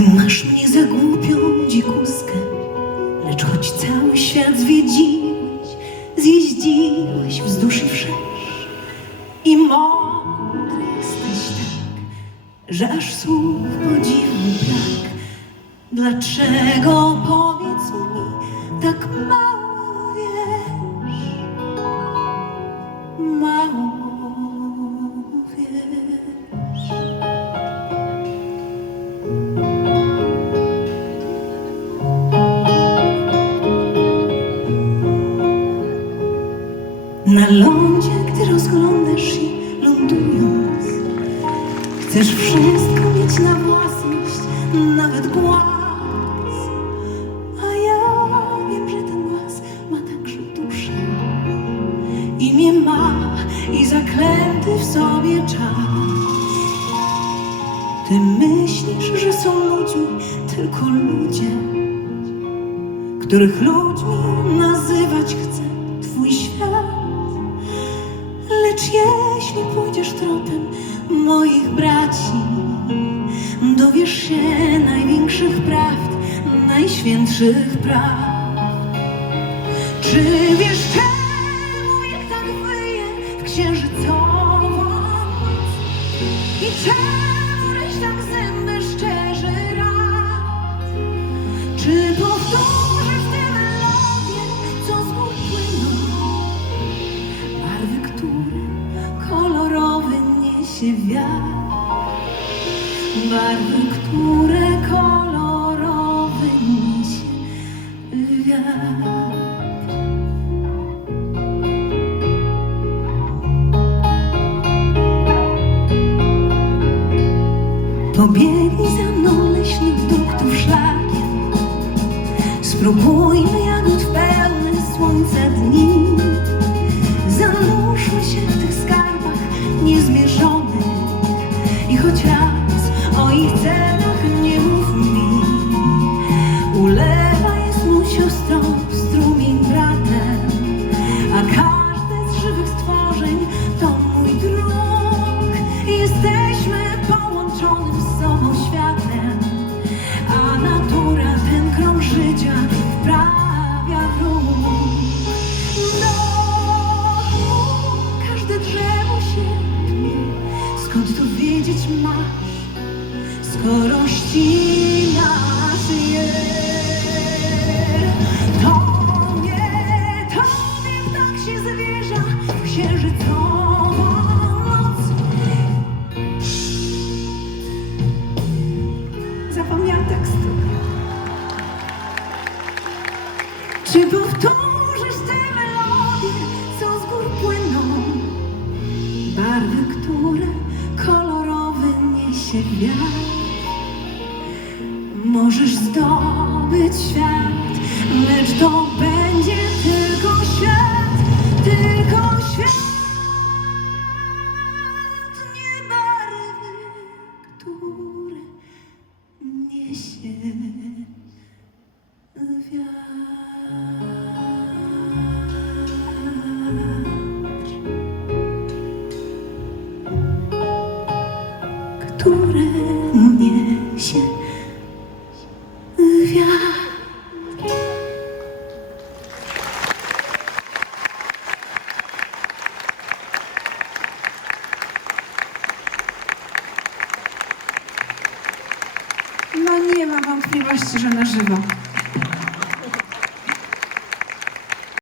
Ty masz mnie za głupią dzikuskę, lecz choć cały świat zwiedziłeś, zjeździłeś wzdłuż i wszerz i mądry jesteś tak, że aż słów podziwu brak. Dlaczego powiedz mi tak mało lądzie, gdy rozglądasz się, lądując, chcesz wszystko mieć na własność, nawet głaz. A ja wiem, że ten głaz ma także duszę. Imię ma i zaklęty w sobie czas. Ty myślisz, że są ludźmi tylko ludzie, których ludźmi nazywać chce Twój świat. Lecz jeśli pójdziesz tropem moich braci, dowiesz się największych prawd, najświętszych praw. Czy wiesz, czemu jak tak wyje w księżycową? I czemu ryś tak zęby niesie wiatr. Barwy, które kolorowy niesie wiatr. Pobiegnij za mną leśnym duchtów szlakiem Spróbujmy jagód pełne słońca dni sobą światem Czy powtórzysz tę melodię, co z gór płyną? Barwy, które kolorowy niesie wiatr. Możesz zdobyć świat, lecz to będzie tylko świat, tylko świat. Nie barwy, które niesie wiatr, które niesie wiatr. No nie ma wątpliwości, że na żywo.